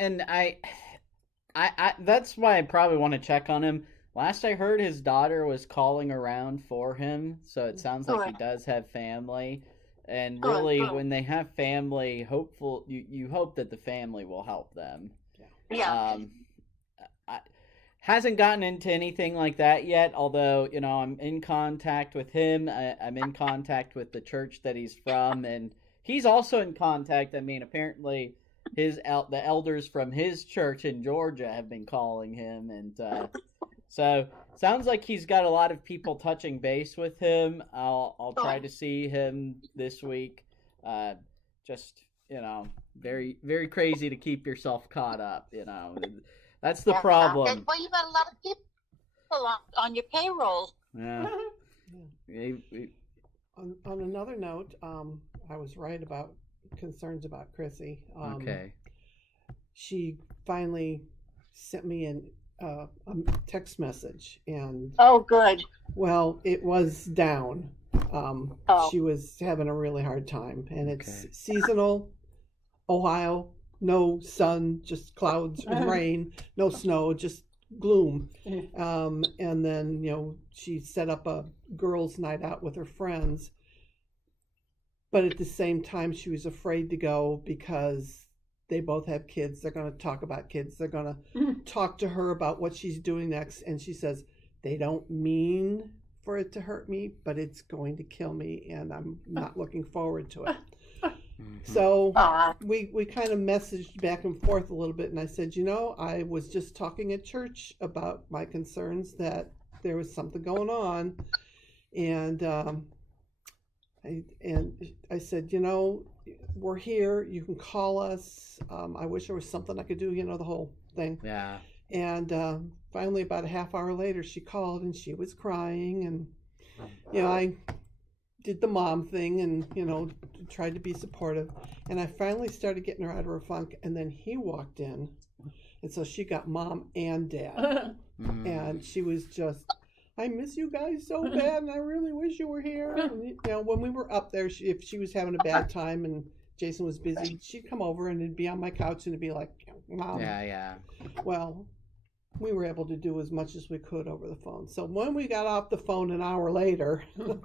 and that's why I probably want to check on him. Last I heard, his daughter was calling around for him, so it sounds like he Good, does have family. And good, really, good. when they have family, you hope that the family will help them. Yeah. Um, I, hasn't gotten into anything like that yet. Although I'm in contact with him. I'm in contact with the church that he's from, and he's also in contact. I mean, apparently, the elders from his church in Georgia have been calling him, and so sounds like he's got a lot of people touching base with him. I'll try Good. to see him this week. Uh, just very very crazy to keep yourself caught up. That's the Yeah. problem. Well, you got a lot of people on your payroll. Yeah. On another note, I was right about concerns about Chrissy. Okay. She finally sent me a text message, and Oh, good. well, it was down. Oh. She was having a really hard time, and it's Okay. seasonal. Ohio, no sun, just clouds and rain, no snow, just gloom. And then, she set up a girls' night out with her friends. But at the same time, she was afraid to go because they both have kids. They're going to talk about kids. They're going to talk to her about what she's doing next. And she says, they don't mean for it to hurt me, but it's going to kill me, and I'm not looking forward to it. So we kind of messaged back and forth a little bit, and I said, I was just talking at church about my concerns that there was something going on, and I said, we're here. You can call us. I wish there was something I could do. The whole thing. Yeah. And finally, about a half hour later, she called and she was crying, and I did the mom thing and tried to be supportive, and I finally started getting her out of her funk, and then he walked in, and so she got mom and dad, and she was just, I miss you guys so bad, and I really wish you were here. And, when we were up there, if she was having a bad time and Jason was busy, she'd come over and it'd be on my couch and it'd be like, Mom. Yeah. Well, we were able to do as much as we could over the phone. So when we got off the phone an hour later,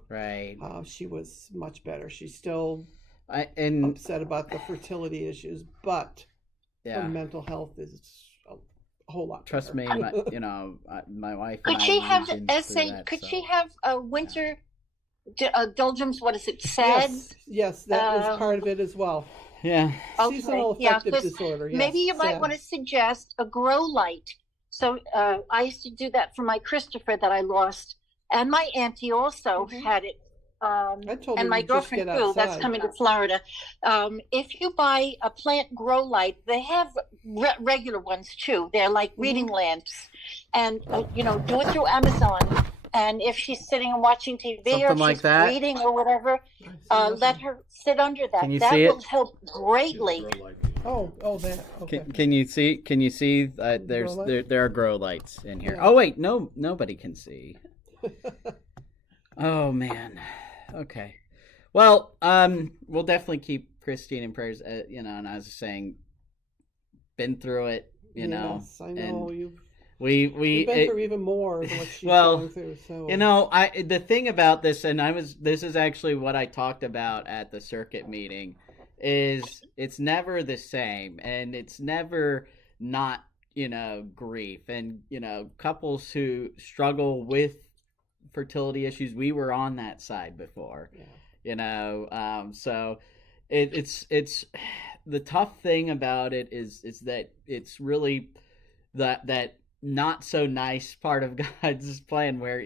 right, she was much better. She's still and upset about the fertility issues, but yeah, her mental health is a whole lot trust better. me, my wife and Could I she have moved in through that, Could so. she have a winter doldrums? What is it? SAD? Yes, that was part of it as well. Yeah. Okay. Seasonal affective disorder. Yes, maybe you might SAD. want to suggest a grow light. So I used to do that for my Christopher that I lost, and my auntie also had it. I told her And my to just girlfriend get too. That's outside. coming to Florida. If you buy a plant grow light, they have regular ones too. They're like reading lamps, and do it through Amazon. And if she's sitting and watching TV Something or if like she's that? reading or whatever, let her sit under that. Can you That see will it? help greatly. Oh, that. Okay. Can you see? Can you see? Grow light? There are grow lights in here. Yeah. Oh wait, no, nobody can see. Oh man. Okay. Well, we'll definitely keep Christine in prayers. And I was saying, been through it. Yes, I know and you've you've been through even more than what she's well, going through. So the thing about this, and this is actually what I talked about at the circuit meeting, is it's never the same, and it's never not grief, and couples who struggle with fertility issues, we were on that side before. So it's the tough thing about it is that it's really that not so nice part of God's plan where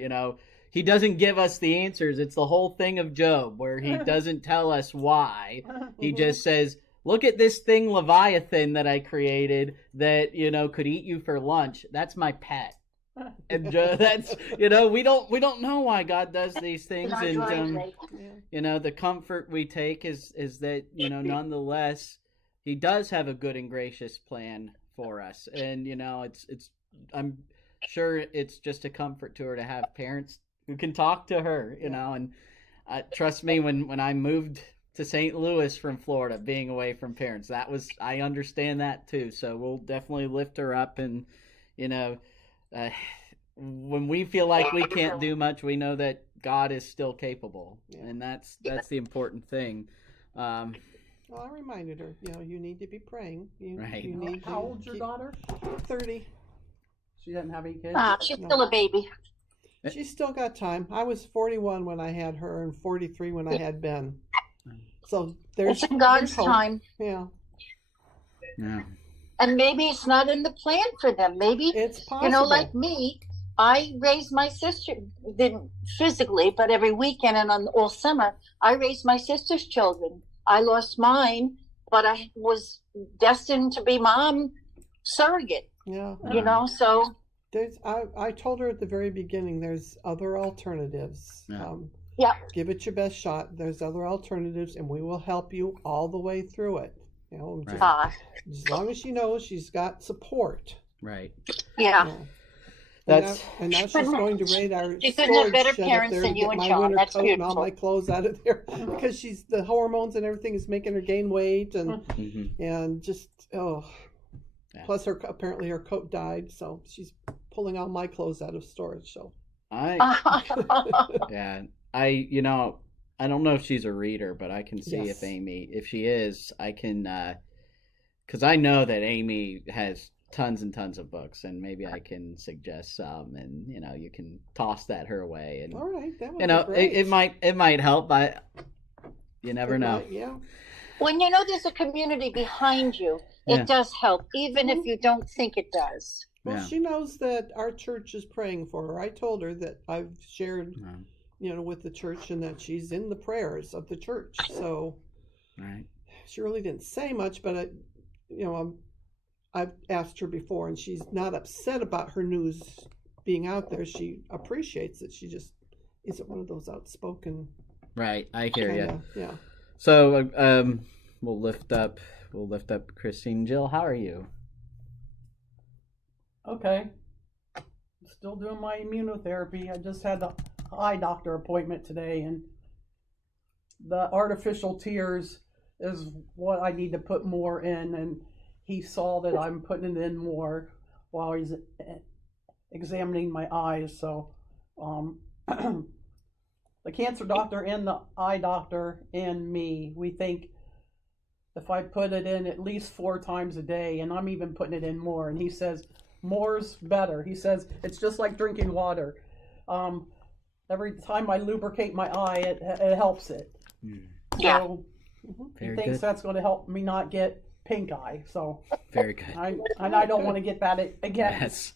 he doesn't give us the answers. It's the whole thing of Job where he doesn't tell us why. He just says, look at this thing Leviathan that I created that could eat you for lunch. That's my pet. And that's we don't know why God does these things, and the comfort we take is that nonetheless he does have a good and gracious plan for us, and it's I'm sure it's just a comfort to her to have parents who can talk to her, and trust me, when I moved to St. Louis from Florida, being away from parents. I understand that too. So we'll definitely lift her up, and you know, uh, when we feel like we can't do much, we know that God is still capable, and that's the important thing. Well, I reminded her, you need to be praying. Right. You need How old's your daughter? 30. She doesn't have any kids? She's still a baby. She's still got time. I was 41 when I had her and 43 when I had Ben. So It's in God's hope. time. Yeah. Yeah. And maybe it's not in the plan for them. Maybe, It's possible. like me, I raised my sister, didn't physically, but every weekend and on all summer, I raised my sister's children. I lost mine, but I was destined to be mom surrogate. Yeah. So. I told her at the very beginning, there's other alternatives. Yeah. Give it your best shot. There's other alternatives, and we will help you all the way through it. As long as she knows she's got support. Right. Yeah. And now she's going to raid our She couldn't have storage better shed up parents there than to you get and my John. winter That's coat and all beautiful. my clothes out of there because the hormones and everything is making her gain weight and just plus apparently her coat died, so she's pulling all my clothes out of storage. So yeah, I don't know if she's a reader, but I can see if she is, I can because I know that Amy has tons and tons of books, and maybe I can suggest some, and you can toss that her way, and all right, that would be great. it might help, but you never know. Yeah. When there's a community behind you, it does help, even if you don't think it does. Well, she knows that our church is praying for her. I told her that I've shared, with the church, and that she's in the prayers of the church. So, she really didn't say much, but I've asked her before, and she's not upset about her news being out there. She appreciates it. She just isn't one of those outspoken. Right, I hear you. Yeah. So, we'll lift up Christine. Jill, how are you? Okay. Still doing my immunotherapy. I just had the eye doctor appointment today, and the artificial tears is what I need to put more in, and he saw that I'm putting it in more while he's examining my eyes. So the cancer doctor and the eye doctor and me, we think if I put it in at least 4 times a day, and I'm even putting it in more, and he says more's better. He says it's just like drinking water. Every time I lubricate my eye, it helps it. Yeah. So he Very thinks good. that's going to help me not get pink eye. So Very good. I don't want to get that again. Yes.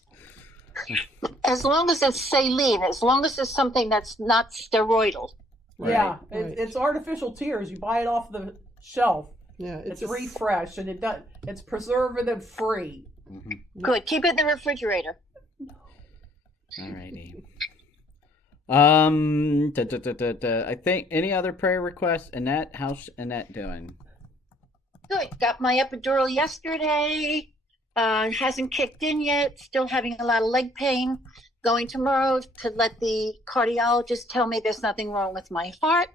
As long as it's saline, as long as it's something that's not steroidal. Yeah, Right. it's artificial tears. You buy it off the shelf. Yeah. It's refreshed, and it's preservative free. Good. Keep it in the refrigerator. Alrighty. I think any other prayer requests? Annette, how's Annette doing? Good. Got my epidural yesterday. Hasn't kicked in yet. Still having a lot of leg pain. Going tomorrow to let the cardiologist tell me there's nothing wrong with my heart.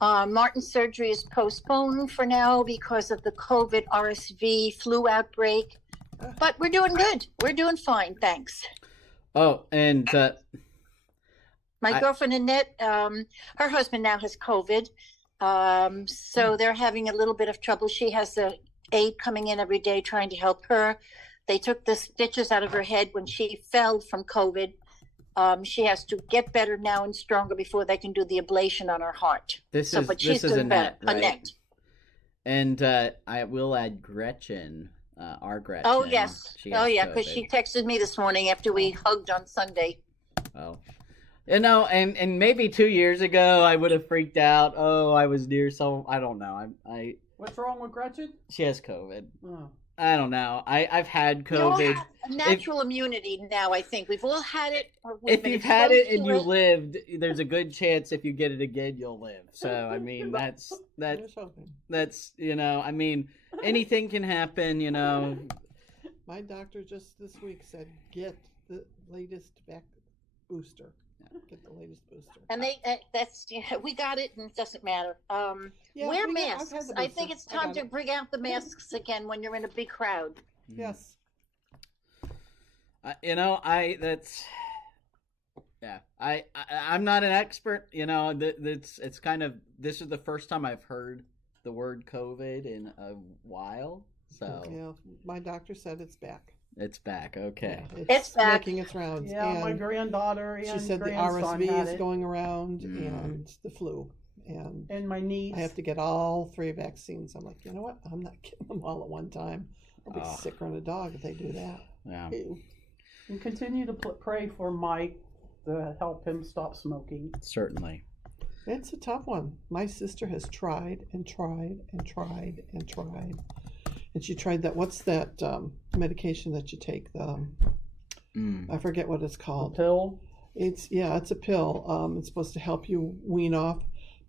Martin's surgery is postponed for now because of the COVID RSV flu outbreak. But we're doing good. We're doing fine, thanks. Oh, and My girlfriend Annette, her husband now has COVID. So they're having a little bit of trouble. She has the aide coming in every day trying to help her. They took the stitches out of her head when she fell from COVID. She has to get better now and stronger before they can do the ablation on her heart. this She's is doing Annette, better. right? Annette. And I will add Gretchen, our Gretchen. Oh, yes. She has Because COVID. she texted me this morning after we hugged on Sunday. Oh. And maybe 2 years ago I would have freaked out. Oh, I was near some. I don't know. What's wrong with Gretchen? She has COVID. Oh. I don't know. I've had We all COVID. have natural immunity now, I think. We've all had it. Or we've If been you've had it exposed and to you lived, there's a good chance if you get it again, you'll live. So I mean, that's There's hoping. I mean, anything can happen. My doctor just this week said get the latest back booster. Get the latest booster. And we got it, and it doesn't matter. Yeah, Wear I've had masks. the I booster. think it's I time got to it. bring out the masks again when you're in a big crowd. Yes. I'm not an expert. It's kind of, this is the first time I've heard the word COVID in a while. So Yeah, my doctor said it's back. it's back. Okay. Yeah, It's back. making its rounds. Yeah, and my granddaughter and she said the grandson RSV had is it, going around and the flu. And and my niece. I have to get all 3 vaccines. I'm like, you know what? I'm not getting them all at one time. I'll be sicker than a dog if they do that. Yeah. Ew. And continue to pray for Mike to help him stop smoking. Certainly. It's a tough one. My sister has tried and tried and tried and tried. And she tried that, what's that medication that you take? I forget what it's The called. pill. It's a pill. It's supposed to help you wean off,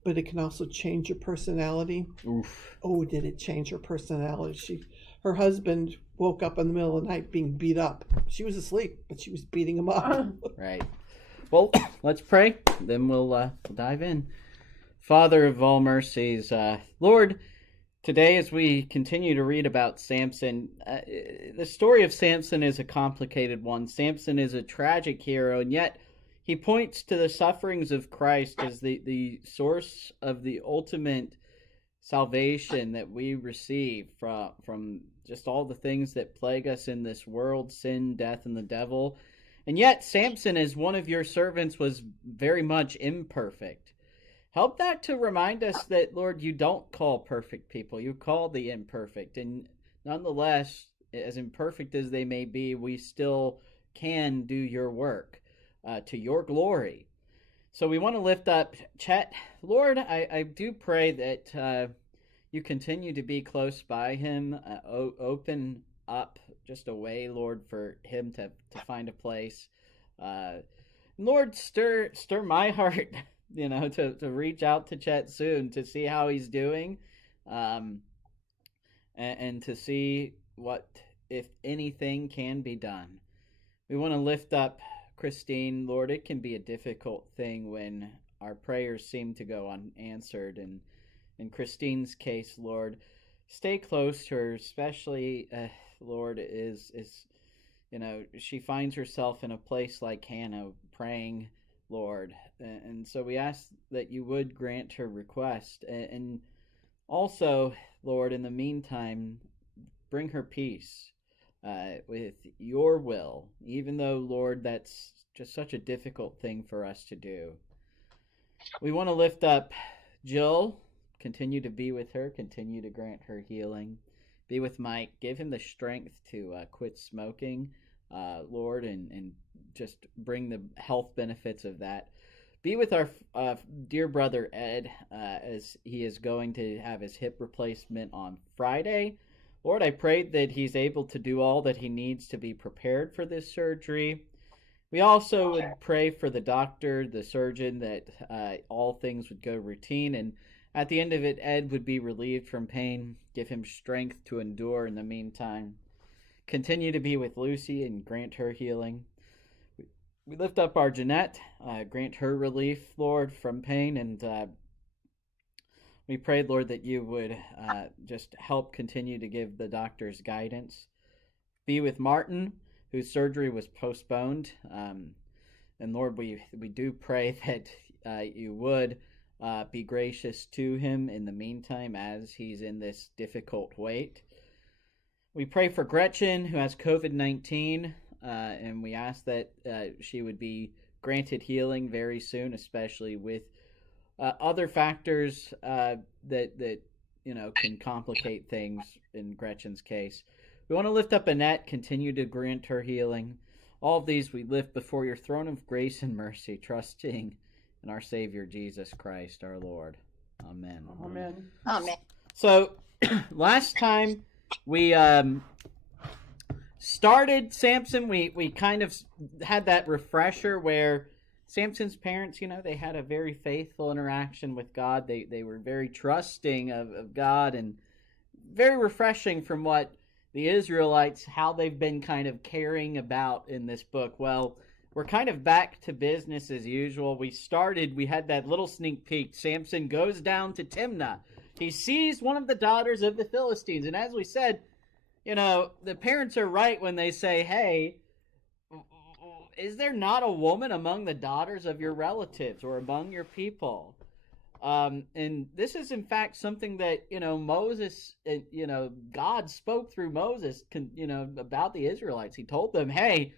but it can also change your personality. Oof. Oh, did it change her personality? Her husband woke up in the middle of the night being beat up. She was asleep, but she was beating him up. Right. Well, let's pray. Then we'll dive in. Father of all mercies, Lord, today as we continue to read about Samson, the story of Samson is a complicated one. Samson is a tragic hero, and yet he points to the sufferings of Christ as the source of the ultimate salvation that we receive from just all the things that plague us in this world, sin, death, and the devil. And yet Samson, as one of your servants, was very much imperfect. Help that to remind us that, Lord, you don't call perfect people. You call the imperfect. And nonetheless, as imperfect as they may be, we still can do your work to your glory. So we want to lift up Chet. Lord, I do pray that you continue to be close by him, open up just a way, Lord, for him to find a place. Lord, stir my heart, to reach out to Chet soon to see how he's doing, and to see what, if anything, can be done. We want to lift up Christine. Lord, it can be a difficult thing when our prayers seem to go unanswered, and in Christine's case, Lord, stay close to her, especially, Lord, is she finds herself in a place like Hannah praying, Lord, and so we ask that you would grant her request, and also, Lord, in the meantime, bring her peace with your will, even though, Lord, that's just such a difficult thing for us to do. We want to lift up Jill. Continue to be with her. Continue to grant her healing. Be with Mike. Give him the strength to quit smoking, Lord, and just bring the health benefits of that. Be with our dear brother Ed as he is going to have his hip replacement on Friday. Lord, I pray that he's able to do all that he needs to be prepared for this surgery. We also would pray for the doctor, the surgeon, that all things would go routine, and at the end of it, Ed would be relieved from pain. Give him strength to endure in the meantime. Continue to be with Lucy and grant her healing. We lift up our Jeanette, grant her relief, Lord, from pain, and we prayed, Lord, that you would just help continue to give the doctors guidance. Be with Martin, whose surgery was postponed, and Lord, we do pray that you would be gracious to him in the meantime as he's in this difficult wait. We pray for Gretchen, who has COVID-19, and we ask that she would be granted healing very soon, especially with other factors that can complicate things in Gretchen's case. We want to lift up Annette, continue to grant her healing. All of these we lift before your throne of grace and mercy, trusting in our Savior Jesus Christ, our Lord. Amen. Amen. Amen. So, last time we started Samson, we kind of had that refresher where Samson's parents, they had a very faithful interaction with God. They were very trusting of God, and very refreshing from what the Israelites, how they've been kind of carrying about in this book. Well, we're kind of back to business as usual. We had that little sneak peek. Samson goes down to Timnah. He sees one of the daughters of the Philistines. And as we said, the parents are right when they say, hey, is there not a woman among the daughters of your relatives or among your people? And this is, in fact, something that, Moses, God spoke through Moses, about the Israelites. He told them, hey,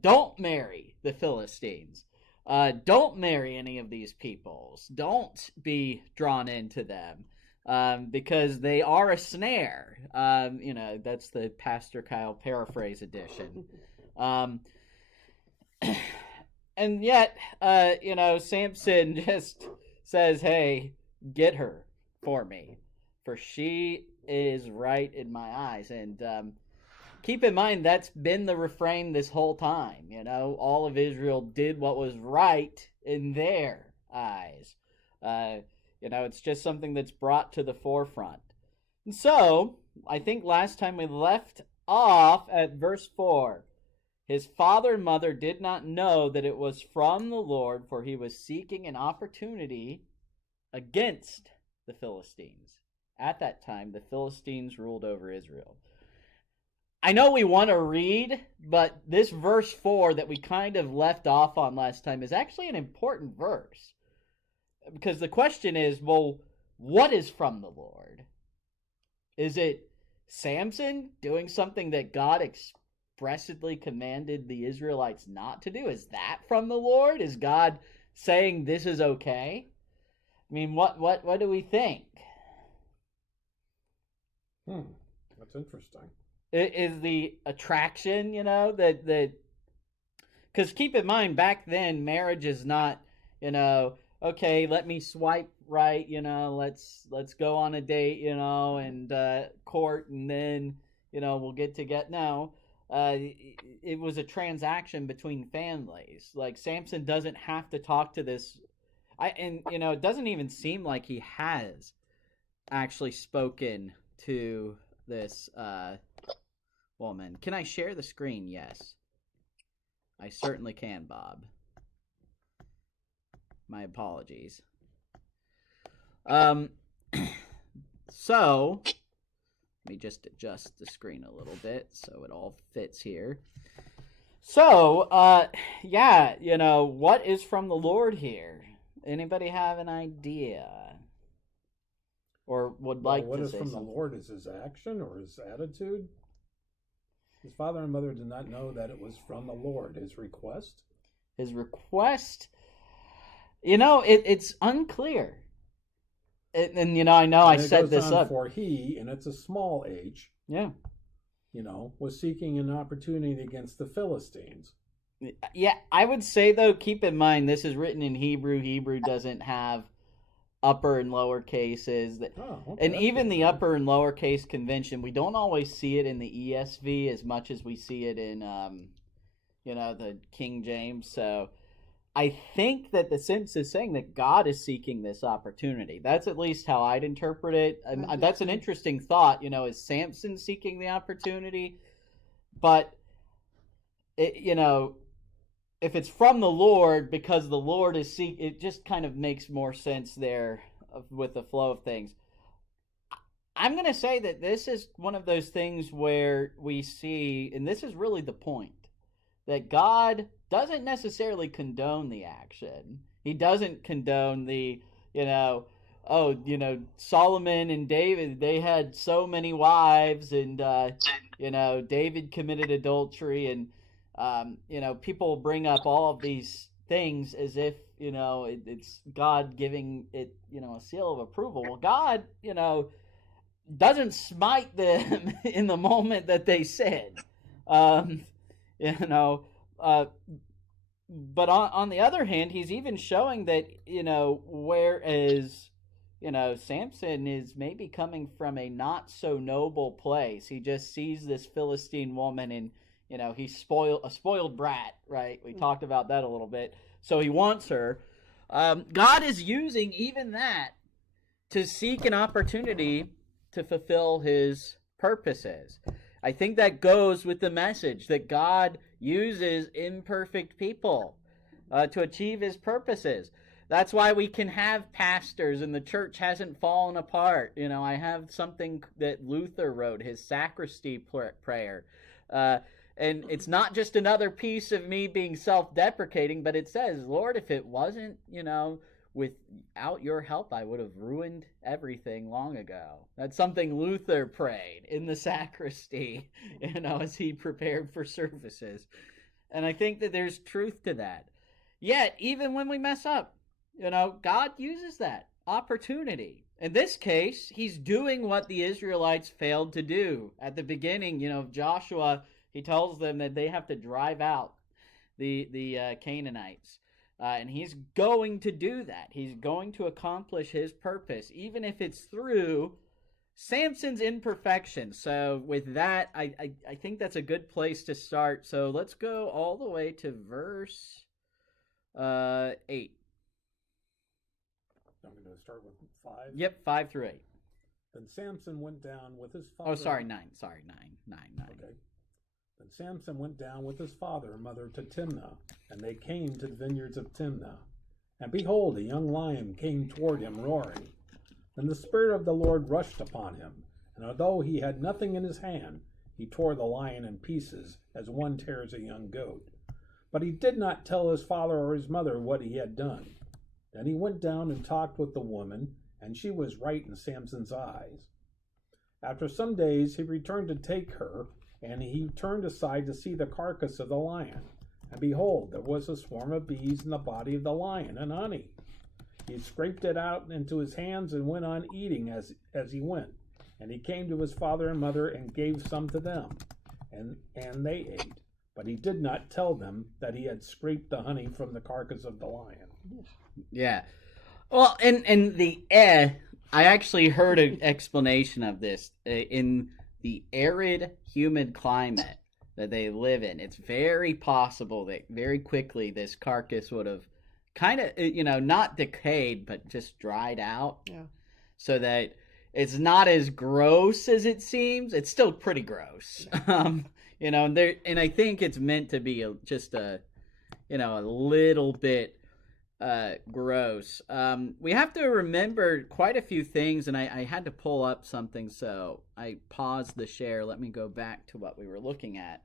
don't marry the Philistines. Don't marry any of these peoples. Don't be drawn into them. Because they are a snare. That's the Pastor Kyle paraphrase edition. And yet, Samson just says, hey, get her for me, for she is right in my eyes. And keep in mind, that's been the refrain this whole time. All of Israel did what was right in their eyes. It's just something that's brought to the forefront. And so, I think last time we left off at verse 4. His father and mother did not know that it was from the Lord, for he was seeking an opportunity against the Philistines. At that time, the Philistines ruled over Israel. I know we want to read, but this verse 4 that we kind of left off on last time is actually an important verse. Because the question is, well, what is from the Lord? Is it Samson doing something that God expressly commanded the Israelites not to do? Is that from the Lord? Is God saying this is okay? I mean, what do we think? That's interesting. Is the attraction, that because keep in mind, back then, marriage is not, okay, let me swipe right, let's go on a date, and court, and then, we'll get together. No, it was a transaction between families. Like, Samson doesn't have to talk to this, it doesn't even seem like he has actually spoken to this woman. Can I share the screen? Yes. I certainly can, Bob. My apologies. So, let me just adjust the screen a little bit so it all fits here. So, what is from the Lord here? Anybody have an idea? Or would like what to is say from something? the Lord? Is his action or his attitude? His father and mother did not know that it was from the Lord. His request? His request, it's unclear. I know I set this up. For he, and it's a small h, Yeah. Was seeking an opportunity against the Philistines. Yeah, I would say, though, keep in mind, this is written in Hebrew. Hebrew doesn't have upper and lower cases. And even the upper and lower case convention, we don't always see it in the ESV as much as we see it in, the King James. So I think that the sense is saying that God is seeking this opportunity. That's at least how I'd interpret it. And that's an interesting thought. Is Samson seeking the opportunity? But, if it's from the Lord, because the Lord is seeking, it just kind of makes more sense there with the flow of things. I'm going to say that this is one of those things where we see, and this is really the point, that God doesn't necessarily condone the action. He doesn't condone the, Solomon and David, they had so many wives, and, David committed adultery, and, people bring up all of these things as if, it's God giving it, a seal of approval. Well, God, doesn't smite them in the moment that they sin. But on the other hand, he's even showing that, whereas, Samson is maybe coming from a not so noble place. He just sees this Philistine woman and, he's a spoiled brat, right? We talked about that a little bit. So he wants her. God is using even that to seek an opportunity to fulfill his purposes. I think that goes with the message that God uses imperfect people to achieve his purposes. That's why we can have pastors and the church hasn't fallen apart. I have something that Luther wrote, his sacristy prayer. And it's not just another piece of me being self-deprecating, but it says, Lord, if it wasn't, without your help, I would have ruined everything long ago. That's something Luther prayed in the sacristy, as he prepared for services. And I think that there's truth to that. Yet, even when we mess up, God uses that opportunity. In this case, he's doing what the Israelites failed to do. At the beginning, Joshua, he tells them that they have to drive out the Canaanites. And he's going to do that. He's going to accomplish his purpose, even if it's through Samson's imperfection. So with that, I think that's a good place to start. So let's go all the way to verse 8. I'm going to start with 5. Yep, 5 through 8. Then Samson went down with his father. Oh, sorry, 9. Sorry, 9. Okay. Then Samson went down with his father and mother to Timnah, and they came to the vineyards of Timnah. And behold, a young lion came toward him, roaring. Then the Spirit of the Lord rushed upon him, and although he had nothing in his hand, he tore the lion in pieces, as one tears a young goat. But he did not tell his father or his mother what he had done. Then he went down and talked with the woman, and she was right in Samson's eyes. After some days he returned to take her, and he turned aside to see the carcass of the lion. And behold, there was a swarm of bees in the body of the lion, and honey. He scraped it out into his hands and went on eating as he went. And he came to his father and mother and gave some to them, and they ate. But he did not tell them that he had scraped the honey from the carcass of the lion. Yeah. Well, and the I actually heard an explanation of this. In the arid, humid climate that they live in, it's very possible that very quickly this carcass would have kind of, not decayed, but just dried out. Yeah. So that it's not as gross as it seems. It's still pretty gross. And I think it's meant to be just a little bit gross. We have to remember quite a few things, and I had to pull up something, so I paused the share. Let me go back to what we were looking at.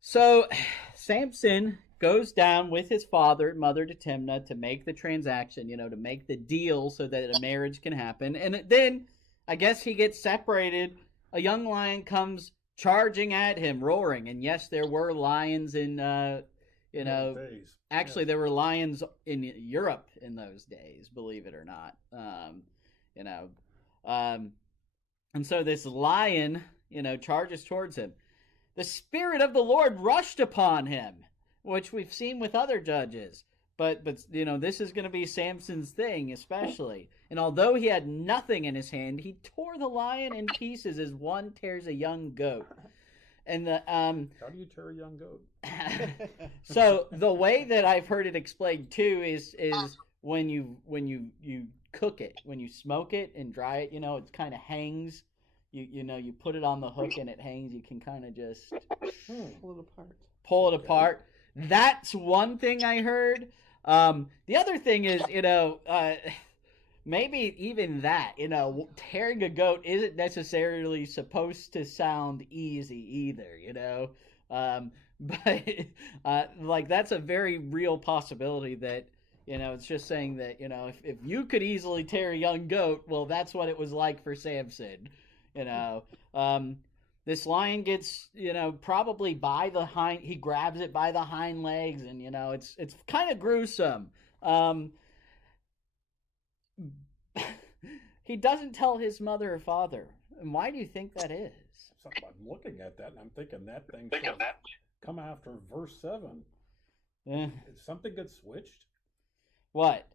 So Samson goes down with his father and mother to Timnah to make the transaction, to make the deal so that a marriage can happen. And then I guess he gets separated. A young lion comes charging at him, roaring. And yes, there were lions in, actually there were lions in Europe in those days, believe it or not. And so this lion, charges towards him. The Spirit of the Lord rushed upon him, which we've seen with other judges. But this is going to be Samson's thing, especially. And although he had nothing in his hand, he tore the lion in pieces as one tears a young goat. And the how do you tear a young goat? So the way that I've heard it explained too is when you cook it, when you smoke it and dry it, it kind of hangs. You put it on the hook and it hangs. You can kind of just pull it apart. That's one thing I heard. The other thing is, maybe even that, tearing a goat isn't necessarily supposed to sound easy either, but that's a very real possibility that, it's just saying that, if you could easily tear a young goat, well, that's what it was like for Samson, This lion gets, probably by the hind, he grabs it by the hind legs, and, it's kind of gruesome. He doesn't tell his mother or father. And why do you think that is? So I'm looking at that, and I'm thinking that thing should come after verse 7. Did something get switched? What?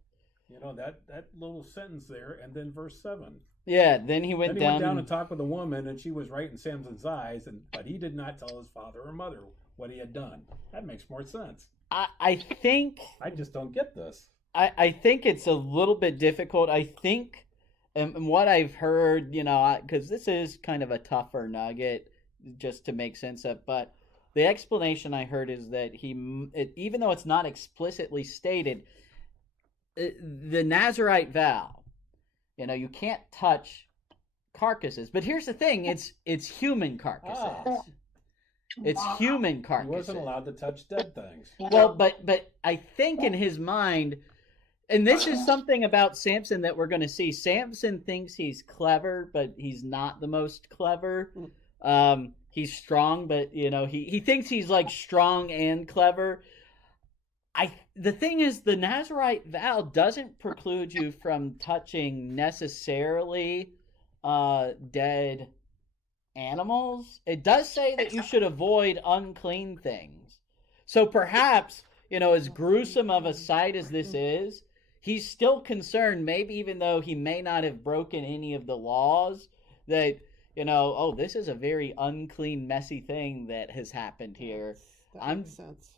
That little sentence there, and then verse 7. Yeah, then he went down and talked with a woman, and she was right in Samson's eyes, but he did not tell his father or mother what he had done. That makes more sense. I think... I just don't get this. I think it's a little bit difficult. I think, and what I've heard, because this is kind of a tougher nugget, just to make sense of. But the explanation I heard is that even though it's not explicitly stated, the Nazarite vow, you can't touch carcasses. But here's the thing: it's human carcasses. It's human He carcasses. wasn't allowed to touch dead things. Well, but I think in his mind, and this is something about Samson that we're going to see. Samson thinks he's clever, but he's not the most clever. He's strong, but he thinks he's like strong and clever. The thing is, the Nazarite vow doesn't preclude you from touching necessarily dead animals. It does say that you should avoid unclean things. So perhaps, as gruesome of a sight as this is, he's still concerned, maybe even though he may not have broken any of the laws, that, this is a very unclean, messy thing that has happened here. That makes sense.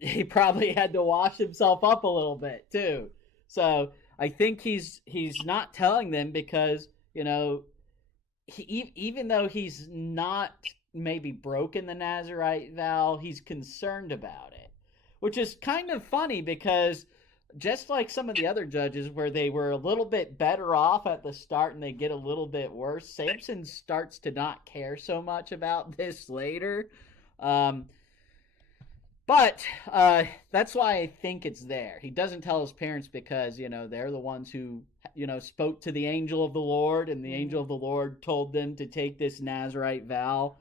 He probably had to wash himself up a little bit too. So I think he's not telling them because, even though he's not maybe broken the Nazarite vow, he's concerned about it, which is kind of funny because just like some of the other judges where they were a little bit better off at the start and they get a little bit worse, Samson starts to not care so much about this later. But that's why I think it's there. He doesn't tell his parents because, they're the ones who, spoke to the angel of the Lord, and the angel of the Lord told them to take this Nazarite vow.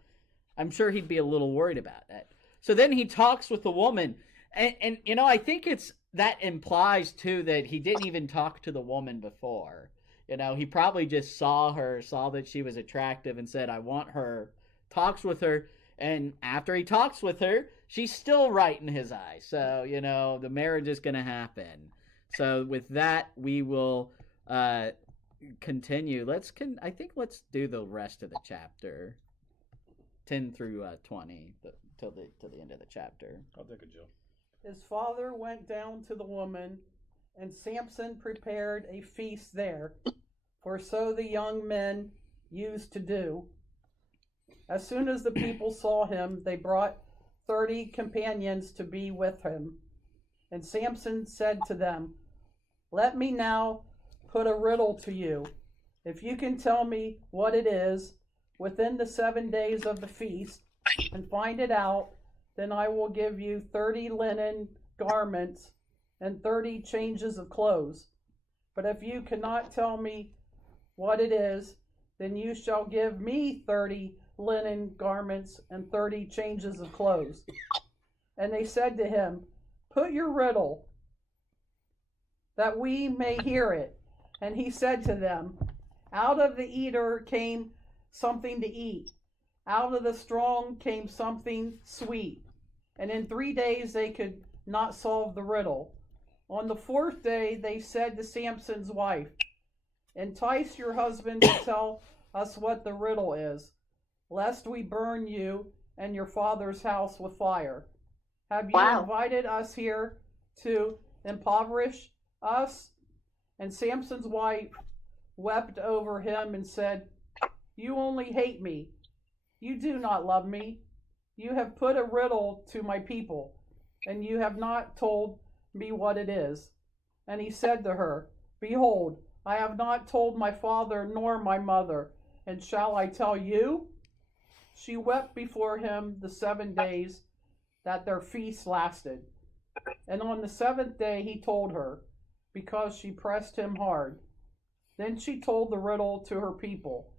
I'm sure he'd be a little worried about that. So then he talks with the woman, and I think that implies, too, that he didn't even talk to the woman before. He probably just saw that she was attractive and said, I want her, talks with her, and after he talks with her, she's still right in his eyes. So, the marriage is going to happen. So with that, we will continue. Let's do the rest of the chapter, 10 through 20, till the end of the chapter. I'll take a Jill. His father went down to the woman, and Samson prepared a feast there, for so the young men used to do. As soon as the people saw him, they brought 30 companions to be with him. And Samson said to them, Let me now put a riddle to you. If you can tell me what it is within the 7 days of the feast and find it out, then I will give you 30 linen garments and 30 changes of clothes. But if you cannot tell me what it is, then you shall give me 30 linen garments and 30 changes of clothes. And they said to him, Put your riddle, that we may hear it. And he said to them, Out of the eater came something to eat. Out of the strong came something sweet. And in 3 days they could not solve the riddle. On the 4th day they said to Samson's wife, Entice your husband to tell us what the riddle is, lest we burn you and your father's house with fire. Have you invited us here to impoverish us? And Samson's wife wept over him and said, You only hate me. You do not love me. You have put a riddle to my people, and you have not told me what it is. And he said to her, Behold, I have not told my father nor my mother, and shall I tell you? She wept before him the 7 days that their feast lasted. And on the 7th day he told her, because she pressed him hard. Then she told the riddle to her people.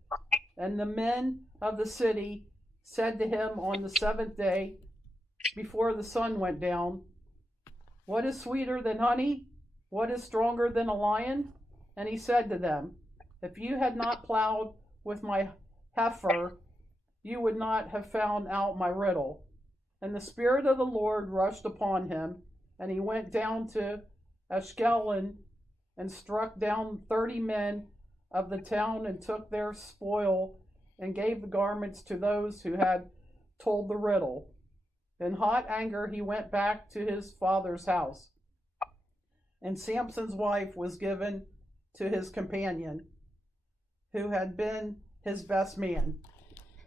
And the men of the city said to him on the 7th day, before the sun went down, What is sweeter than honey? What is stronger than a lion? And he said to them, If you had not plowed with my heifer, you would not have found out my riddle. And the Spirit of the Lord rushed upon him, and he went down to Ashkelon and struck down 30 men of the town and took their spoil and gave the garments to those who had told the riddle. In hot anger he went back to his father's house. And Samson's wife was given to his companion, who had been his best man.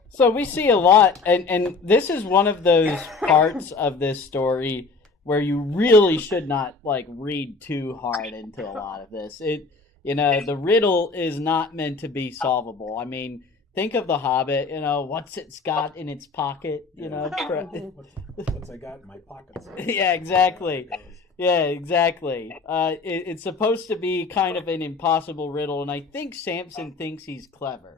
So we see a lot, and this is one of those parts of this story where you really should not like read too hard into a lot of this. The riddle is not meant to be solvable. I mean, think of the Hobbit. What's it's got in its pocket. What's I got in my pockets? Yeah, exactly. Yeah, exactly. It's supposed to be kind of an impossible riddle, and I think Samson thinks he's clever.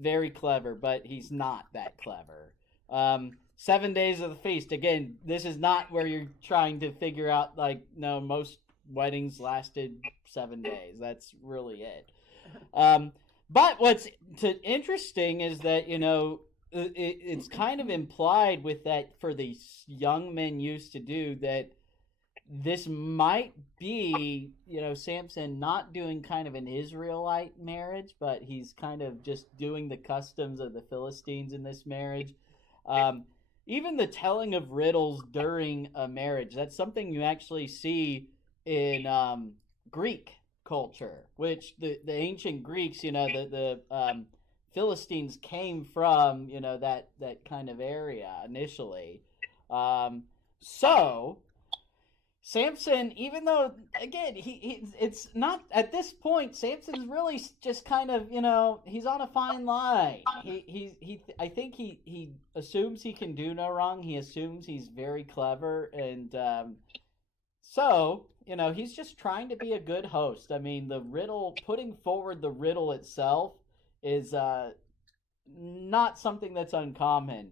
Very clever, but he's not that clever. 7 days of the feast. Again, this is not where you're trying to figure out, most weddings lasted 7 days. That's really it. But what's interesting is that, it's kind of implied with that for the young men used to do that this might be, Samson not doing kind of an Israelite marriage, but he's kind of just doing the customs of the Philistines in this marriage. Even the telling of riddles during a marriage, that's something you actually see in Greek culture, which the ancient Greeks, the Philistines came from, that kind of area initially. So Samson, even though, again, it's not, at this point, Samson's really just kind of, he's on a fine line. I think he assumes he can do no wrong. He assumes he's very clever. And so, he's just trying to be a good host. I mean, putting forward the riddle itself is not something that's uncommon.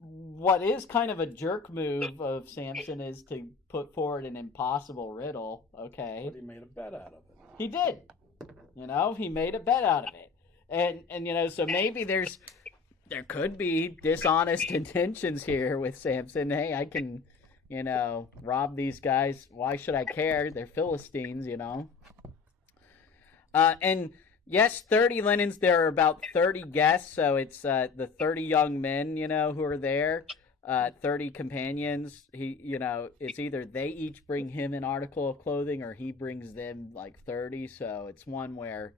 What is kind of a jerk move of Samson is to put forward an impossible riddle. Okay. But he made a bet out of it. He did. He made a bet out of it. And so maybe there could be dishonest intentions here with Samson. Hey, I can, rob these guys. Why should I care? They're Philistines, And yes, 30 linens. There are about 30 guests, so it's the 30 young men, who are there. 30 companions. It's either they each bring him an article of clothing, or he brings them 30. So it's one where,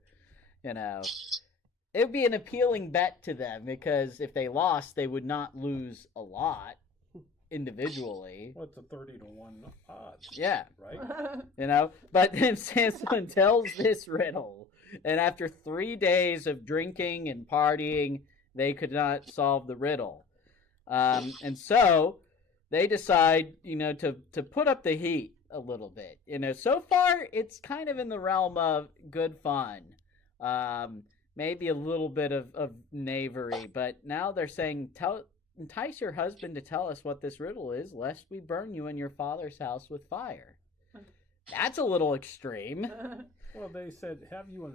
it would be an appealing bet to them, because if they lost, they would not lose a lot individually. Well, it's a 30-1 odds. Yeah, right. But then Samson tells this riddle. And after 3 days of drinking and partying, they could not solve the riddle. And so they decide, to put up the heat a little bit. So far it's kind of in the realm of good fun. Maybe a little bit of knavery. But now they're saying, entice your husband to tell us what this riddle is, lest we burn you in your father's house with fire. That's a little extreme. Well, they said, have you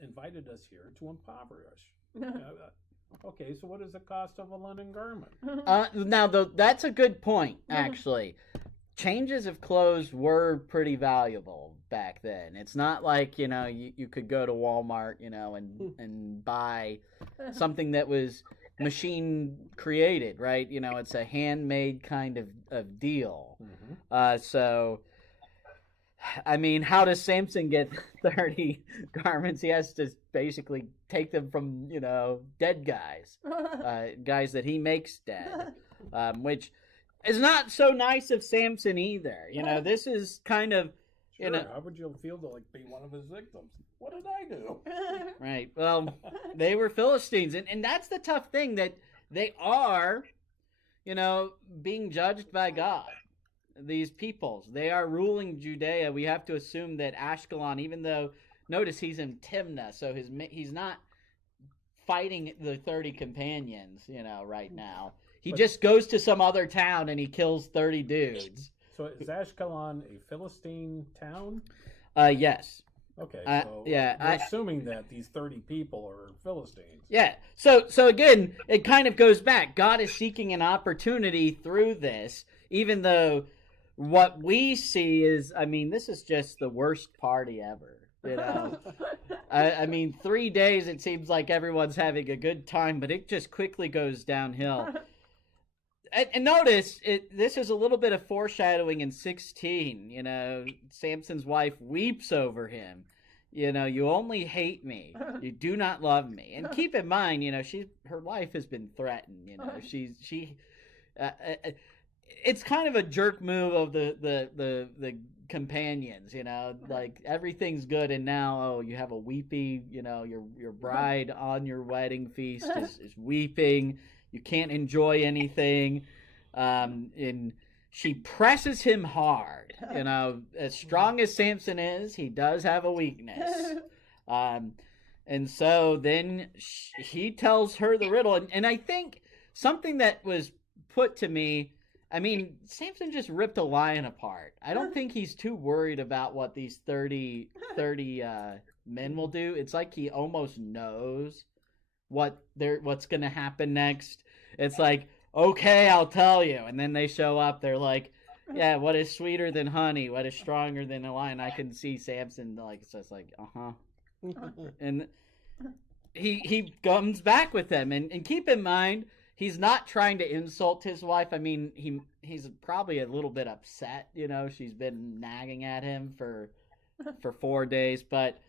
invited us here to impoverish? Okay, so what is the cost of a linen garment? Now, that's a good point, actually. Changes of clothes were pretty valuable back then. It's not like, you could go to Walmart, and buy something that was machine created, right? It's a handmade kind of deal. Mm-hmm. So... I mean, how does Samson get 30 garments? He has to basically take them from, dead guys, guys that he makes dead, which is not so nice of Samson either. This is kind of, sure, how would you feel to be one of his victims? What did I do? Right. Well, they were Philistines, and that's the tough thing, that they are, being judged by God. These peoples, they are ruling Judea. We have to assume that Ashkelon, even though, notice he's in Timnah, so he's not fighting the 30 companions, right now. He just goes to some other town and he kills 30 dudes. So is Ashkelon a Philistine town? Yes. Okay, so yeah, we're assuming that these 30 people are Philistines. Yeah, so again, it kind of goes back. God is seeking an opportunity through this, even though what we see is, this is just the worst party ever. I mean, 3 days, it seems like everyone's having a good time, but it just quickly goes downhill. And notice, this is a little bit of foreshadowing in 16. Samson's wife weeps over him. you only hate me. You do not love me. And keep in mind, her life has been threatened. Uh, uh, it's kind of a jerk move of the companions. Like everything's good, and now you have a weepy. Your bride on your wedding feast is weeping. You can't enjoy anything, and she presses him hard. As strong as Samson is, he does have a weakness. And so then he tells her the riddle. And I think something that was put to me, I mean, Samson just ripped a lion apart. I don't think he's too worried about what these 30 men will do. It's like he almost knows what's going to happen next. It's like, okay, I'll tell you. And then they show up. They're like, yeah, what is sweeter than honey? What is stronger than a lion? I can see Samson it's just like, and he comes back with them. And keep in mind, he's not trying to insult his wife. I mean, he's probably a little bit upset. She's been nagging at him for 4 days. But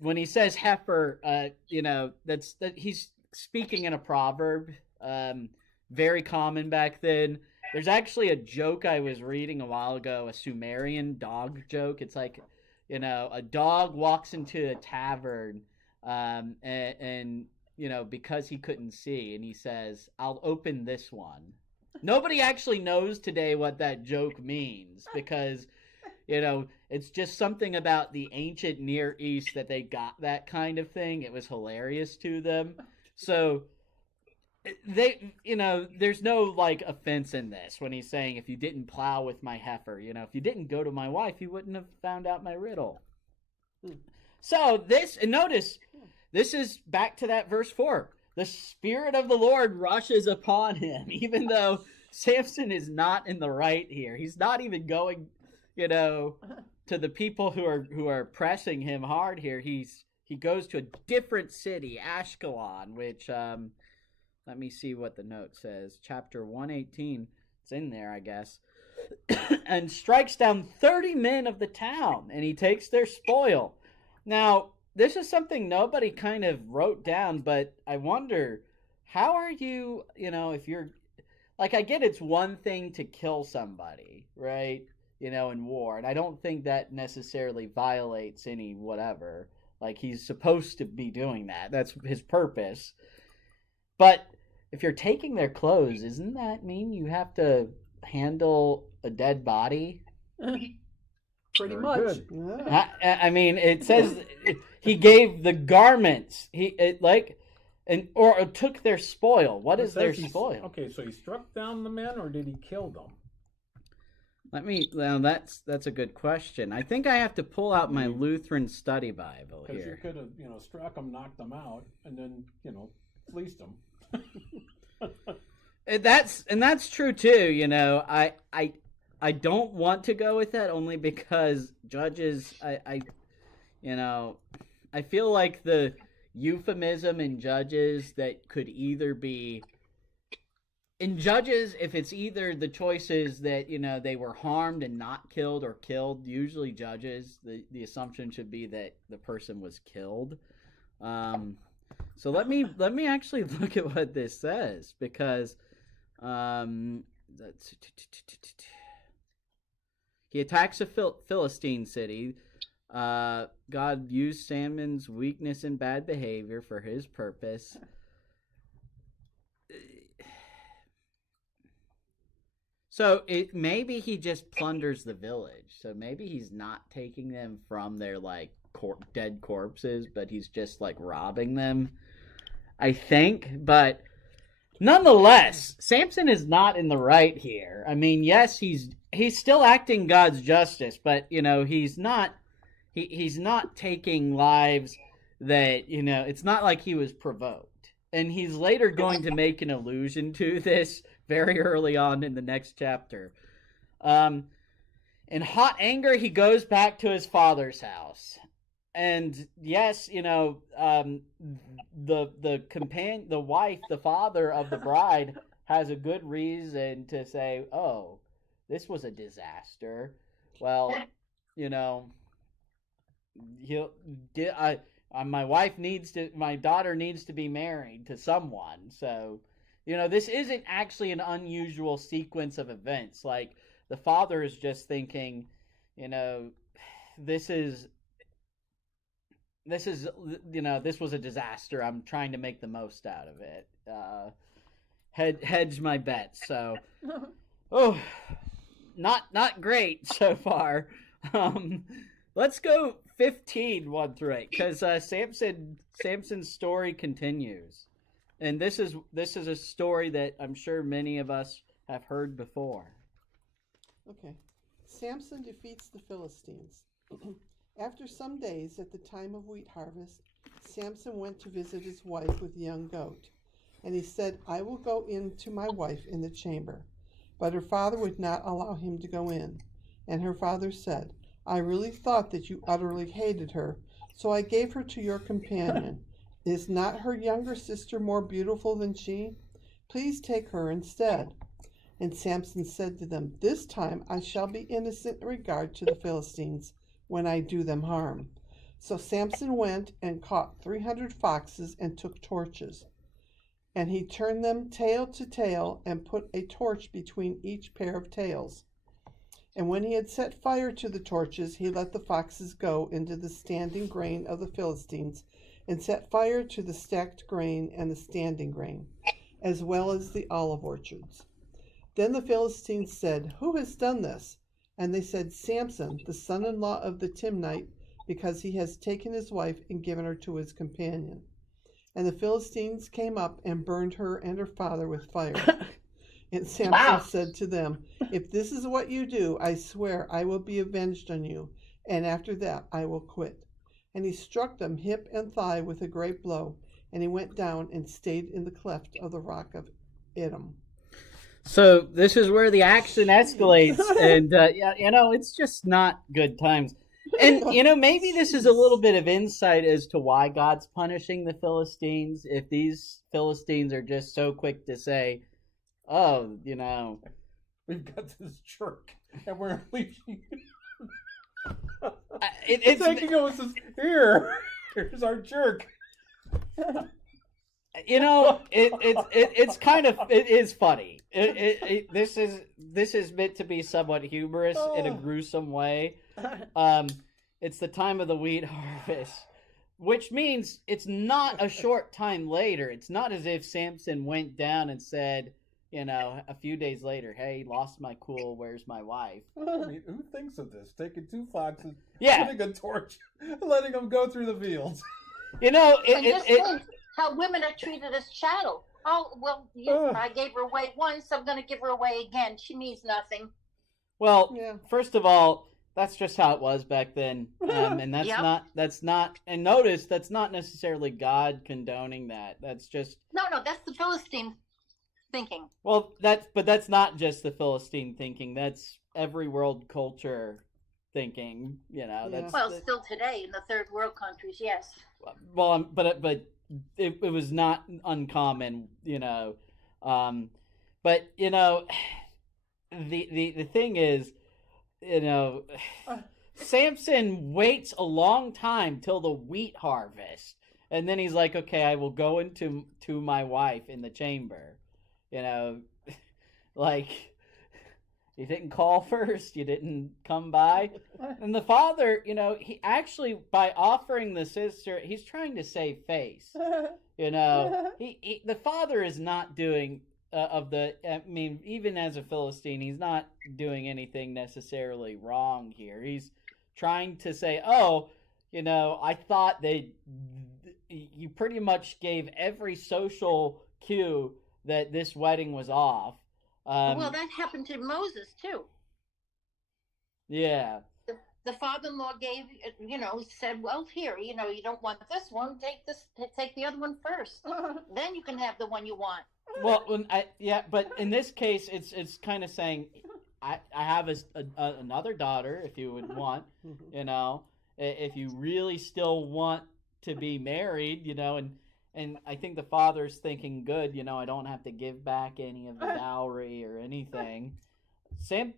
when he says heifer, he's speaking in a proverb. Very common back then. There's actually a joke I was reading a while ago, a Sumerian dog joke. It's like, a dog walks into a tavern, and because he couldn't see, and he says, "I'll open this one." Nobody actually knows today what that joke means, because, it's just something about the ancient Near East that they got that kind of thing. It was hilarious to them. So there's no offense in this when he's saying, if you didn't plow with my heifer, if you didn't go to my wife, you wouldn't have found out my riddle. So notice, this is back to that verse 4. The Spirit of the Lord rushes upon him, even though Samson is not in the right here. He's not even going, to the people who are pressing him hard here. He goes to a different city, Ashkelon, which, let me see what the note says. Chapter 118. It's in there, I guess. And strikes down 30 men of the town, and he takes their spoil. Now, this is something nobody kind of wrote down, but I wonder, how are you, if you're, I get it's one thing to kill somebody, right? In war. And I don't think that necessarily violates any whatever. He's supposed to be doing that. That's his purpose. But if you're taking their clothes, doesn't that mean you have to handle a dead body? Pretty much. Yeah. I mean, it says he gave the garments. Or took their spoil. What is their spoil? Okay, so he struck down the men, or did he kill them? Now that's a good question. I think I have to pull out my Lutheran Study Bible Because you here. could have, struck them, knocked them out, and then, fleeced them. That's true too. I don't want to go with that, only because Judges. I feel like the euphemism in Judges that could either be. In Judges, if it's either the choices that, they were harmed and not killed, or killed, usually Judges, the assumption should be that the person was killed. So let me actually look at what this says, because he attacks a Philistine city. God used Samson's weakness and bad behavior for his purpose. So maybe he just plunders the village. So maybe he's not taking them from their dead corpses, but he's just robbing them, I think. But nonetheless, Samson is not in the right here. I mean, yes, he's still acting God's justice, but he's not taking lives that it's not like he was provoked. And he's later going to make an allusion to this very early on in the next chapter. In hot anger, he goes back to his father's house. And yes, the wife, the father of the bride, has a good reason to say, "Oh, this was a disaster." Well, he'll get. My daughter needs to be married to someone. So, this isn't actually an unusual sequence of events. Like the father is just thinking, this is this is this was a disaster. I'm trying to make the most out of it. Hedge my bets. So, oh, not great so far. Let's go 15, 1 through 8, because Samson's story continues, and this is a story that I'm sure many of us have heard before. Okay. Samson defeats the Philistines. After some days, at the time of wheat harvest, Samson went to visit his wife with a young goat. And he said, I will go in to my wife in the chamber. But her father would not allow him to go in. And her father said, I really thought that you utterly hated her, so I gave her to your companion. Is not her younger sister more beautiful than she? Please take her instead. And Samson said to them, This time I shall be innocent in regard to the Philistines, when I do them harm. So Samson went and caught 300 foxes and took torches. And he turned them tail to tail and put a torch between each pair of tails. And when he had set fire to the torches, he let the foxes go into the standing grain of the Philistines, and set fire to the stacked grain and the standing grain, as well as the olive orchards. Then the Philistines said, Who has done this? And they said, Samson, the son-in-law of the Timnite, because he has taken his wife and given her to his companion. And the Philistines came up and burned her and her father with fire. And Samson said to them, If this is what you do, I swear I will be avenged on you, and after that I will quit. And he struck them hip and thigh with a great blow, and he went down and stayed in the cleft of the rock of Edom. So this is where the action escalates, and it's just not good times. And maybe this is a little bit of insight as to why God's punishing the Philistines. If these Philistines are just so quick to say, "Oh, we've got this jerk, and we're unleashing." It's taking us here's our jerk. It's kind of, it is funny. This is meant to be somewhat humorous in a gruesome way. It's the time of the wheat harvest, which means it's not a short time later. It's not as if Samson went down and said, a few days later, hey, lost my cool, where's my wife? I mean, who thinks of this? Taking 2 foxes, putting a torch, and letting them go through the fields. How women are treated as chattel. Oh, well, I gave her away once, I'm going to give her away again. She means nothing. Well, First of all, that's just how it was back then. And that's not, and notice, that's not necessarily God condoning that. That's just... No, that's the Philistine thinking. Well, that's not just the Philistine thinking. That's every world culture thinking, Still today in the third world countries, yes. Well, but it was not uncommon, but the thing is, Samson waits a long time till the wheat harvest, and then he's like, okay, I will go into my wife in the chamber, like, you didn't call first, you didn't come by. And the father, he actually, by offering the sister, he's trying to save face. The father is not doing even as a Philistine, he's not doing anything necessarily wrong here. He's trying to say, I thought you pretty much gave every social cue that this wedding was off. Well, that happened to Moses too. Yeah. The father-in-law said, well, here, you don't want this one, take the other one first. Then you can have the one you want. Well, but in this case, it's kind of saying, I have another daughter, if you would want, if you really still want to be married, and I think the father's thinking, good, I don't have to give back any of the dowry or anything.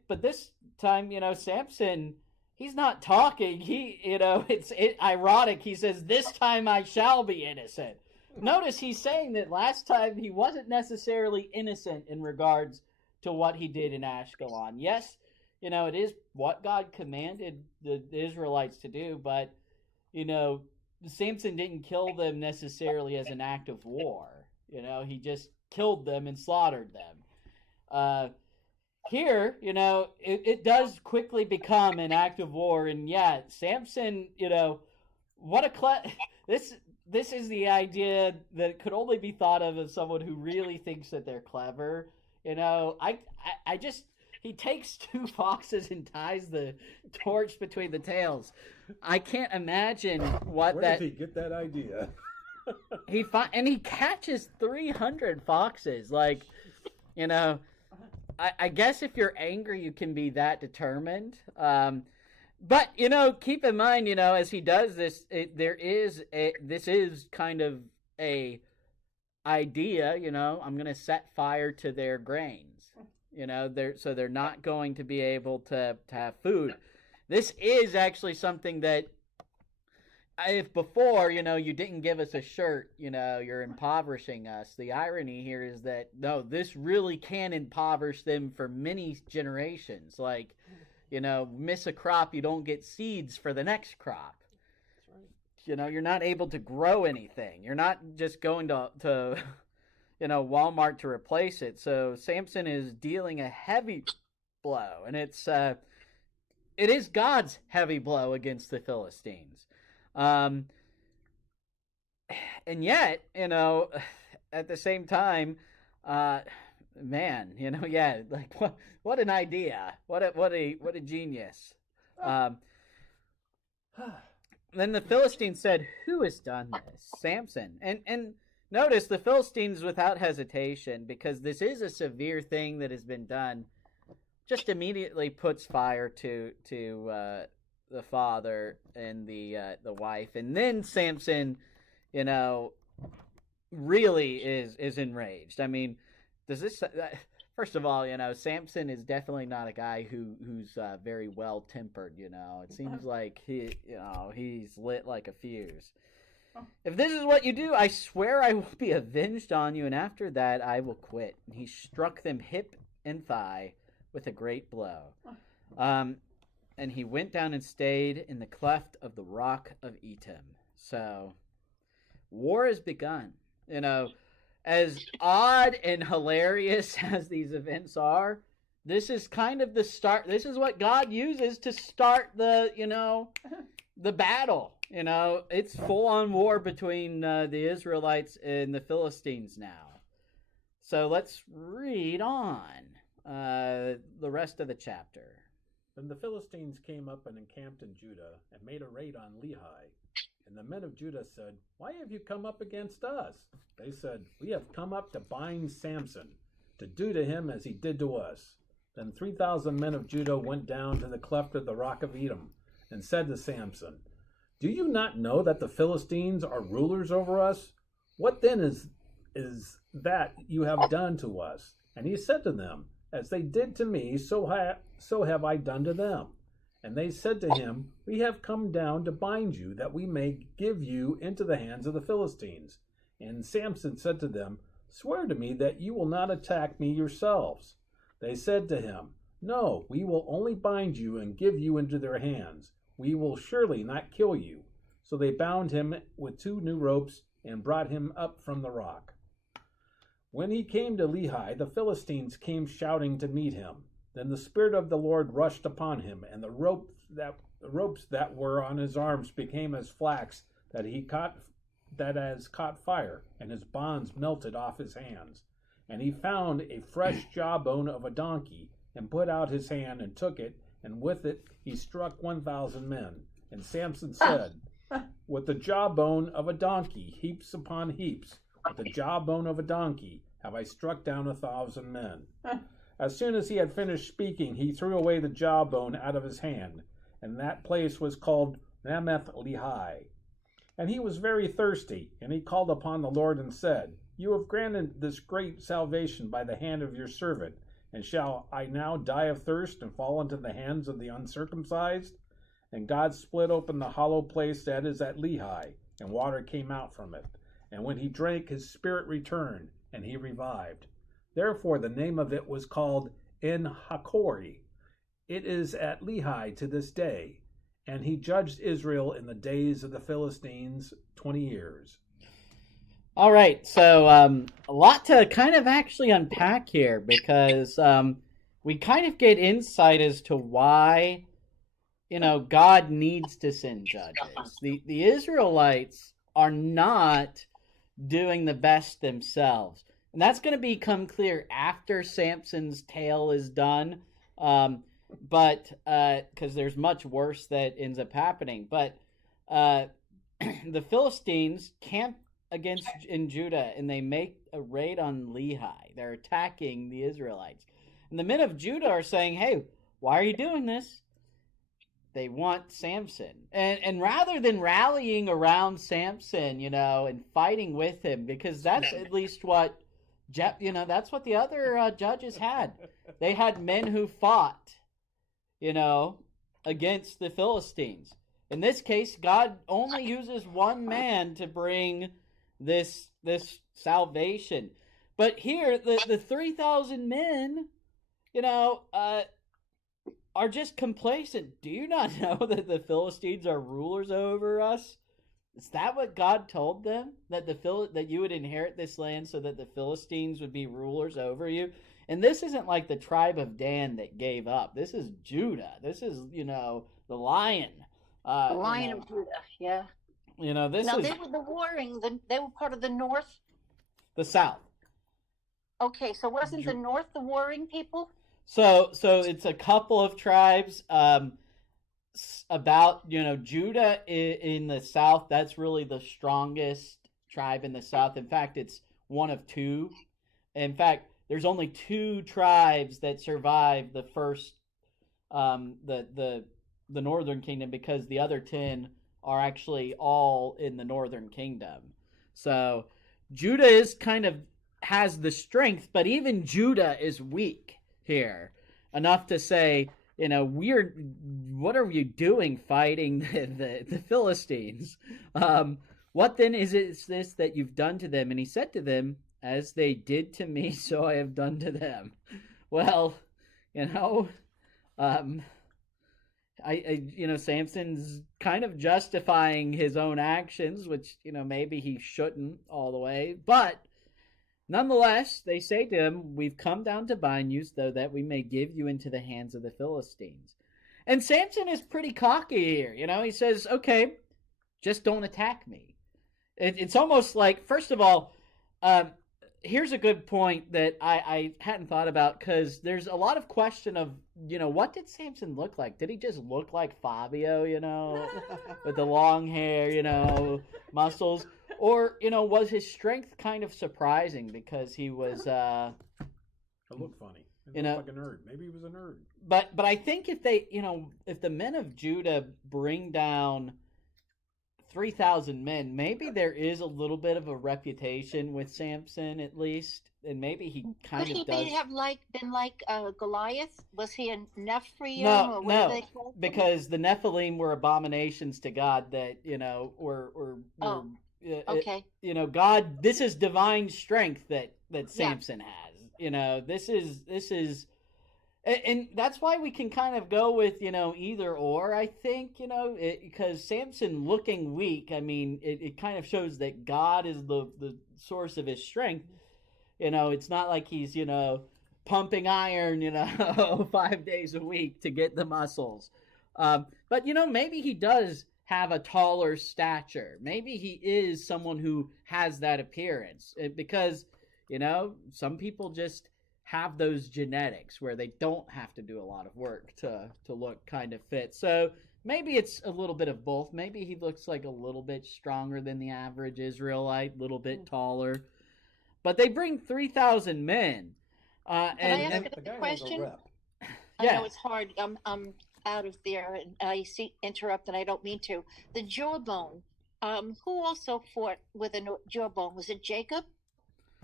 But this time, Samson, he's not talking. It's ironic. He says, "This time I shall be innocent." Notice he's saying that last time he wasn't necessarily innocent in regards to what he did in Ashkelon. Yes, it is what God commanded the Israelites to do, but, Samson didn't kill them necessarily as an act of war. He just killed them and slaughtered them. Here, it does quickly become an act of war, and yeah, Samson, what a this is the idea that could only be thought of as someone who really thinks that they're clever. He takes two foxes and ties the torch between the tails. I can't imagine Where did he get that idea? And he catches 300 foxes. Like, I guess if you're angry, you can be that determined. But, keep in mind, as he does this, this is kind of a idea, I'm going to set fire to their grains, so they're not going to be able to have food. This is actually something that if before, you didn't give us a shirt, you're impoverishing us. The irony here is that, no, this really can impoverish them for many generations. Like, miss a crop, you don't get seeds for the next crop. That's right. You're not able to grow anything. You're not just going to Walmart to replace it. So Samson is dealing a heavy blow, and it is God's heavy blow against the Philistines. And yet, at the same time, man, like what an idea. What a genius. Then the Philistines said, "Who has done this?" Samson. And notice the Philistines, without hesitation, because this is a severe thing that has been done, just immediately puts fire to the father and the wife, and then Samson, really is enraged. I mean, does this? First of all, Samson is definitely not a guy who's very well tempered. It seems like he's lit like a fuse. If this is what you do, I swear I will be avenged on you, and after that I will quit. And he struck them hip and thigh with a great blow. And he went down and stayed in the cleft of the rock of Etam. So, war has begun. As odd and hilarious as these events are, this is kind of the start. This is what God uses to start the battle. It's full-on war between the Israelites and the Philistines now. So let's read on the rest of the chapter. Then the Philistines came up and encamped in Judah and made a raid on Lehi. And the men of Judah said, "Why have you come up against us?" They said, "We have come up to bind Samson, to do to him as he did to us." Then 3,000 men of Judah went down to the cleft of the rock of Etam and said to Samson, "Do you not know that the Philistines are rulers over us? What then is that you have done to us?" And he said to them, "As they did to me, so have I done to them." And they said to him, "We have come down to bind you, that we may give you into the hands of the Philistines." And Samson said to them, "Swear to me that you will not attack me yourselves." They said to him, "No, we will only bind you and give you into their hands. We will surely not kill you." So they bound him with 2 new ropes and brought him up from the rock. When he came to Lehi, the Philistines came shouting to meet him. Then the Spirit of the Lord rushed upon him, and the ropes that were on his arms became as flax that has caught fire, and his bonds melted off his hands. And he found a fresh jawbone of a donkey, and put out his hand and took it, and with it he struck 1,000 men. And Samson said, "With the jawbone of a donkey, heaps upon heaps, with the jawbone of a donkey, have I struck down 1,000 men." As soon as he had finished speaking, he threw away the jawbone out of his hand, and that place was called Ramath Lehi. And he was very thirsty, and he called upon the Lord and said, "You have granted this great salvation by the hand of your servant, and shall I now die of thirst and fall into the hands of the uncircumcised?" And God split open the hollow place that is at Lehi, and water came out from it. And when he drank, his spirit returned, and he revived. Therefore the name of it was called En Hakkore. It is at Lehi to this day. And he judged Israel in the days of the Philistines 20 years. All right, so a lot to kind of actually unpack here, because we kind of get insight as to why, God needs to send judges. The Israelites are not doing the best themselves, and that's going to become clear after Samson's tale is done. But because there's much worse that ends up happening, but the Philistines camp in Judah, and they make a raid on Lehi. They're attacking the Israelites, and the men of Judah are saying, "Hey, why are you doing this?" They want Samson, and rather than rallying around Samson, and fighting with him, because that's at least what that's what the other judges had. They had men who fought, against the Philistines. In this case, God only uses one man to bring this salvation. But here, the 3,000 men, are just complacent. Do you not know that the Philistines are rulers over us? Is that what God told them? That you would inherit this land so that the Philistines would be rulers over you? And this isn't like the tribe of Dan that gave up. This is Judah. This is, the lion. The Lion of Judah, yeah. This now, is... they were the warring, they were part of the North? The South. Okay, so wasn't the North the warring people? So it's a couple of tribes. About, Judah in the South, that's really the strongest tribe in the South. In fact, it's one of two. In fact, there's only two tribes that survive the first, the Northern Kingdom, because the other 10 are actually all in the Northern Kingdom. So Judah is has the strength, but even Judah is weak here, enough to say, what are you doing fighting the Philistines? What then is this that you've done to them? And he said to them, as they did to me, so I have done to them. Well, Samson's kind of justifying his own actions, which, maybe he shouldn't all the way. But nonetheless, they say to him, we've come down to bind you so that we may give you into the hands of the Philistines. And Samson is pretty cocky here. He says, okay, just don't attack me. It's almost like, first of all, here's a good point that I hadn't thought about, because there's a lot of question of, what did Samson look like? Did he just look like Fabio, with the long hair, muscles? Or, was his strength kind of surprising because he was... It looked funny. It looked like a nerd. Maybe he was a nerd. But I think if they, if the men of Judah bring down 3,000 men, maybe there is a little bit of a reputation with Samson, at least, and maybe he kind of does. Would he have been like Goliath? Was he a Nephilim? No, because the Nephilim were abominations to God that were okay. God. This is divine strength that Samson has. This is. And that's why we can kind of go with, either or, I think, because Samson looking weak, it kind of shows that God is the source of his strength. It's not like he's, pumping iron, 5 days a week to get the muscles. But, maybe he does have a taller stature. Maybe he is someone who has that appearance, because, some people just have those genetics where they don't have to do a lot of work to look kind of fit. So maybe it's a little bit of both. Maybe he looks like a little bit stronger than the average Israelite, a little bit taller. But they bring 3,000 men. Can I ask a question? I know it's hard. I'm out of there, and I interrupt, and I don't mean to. The jawbone. Who also fought with a jawbone? Was it Jacob?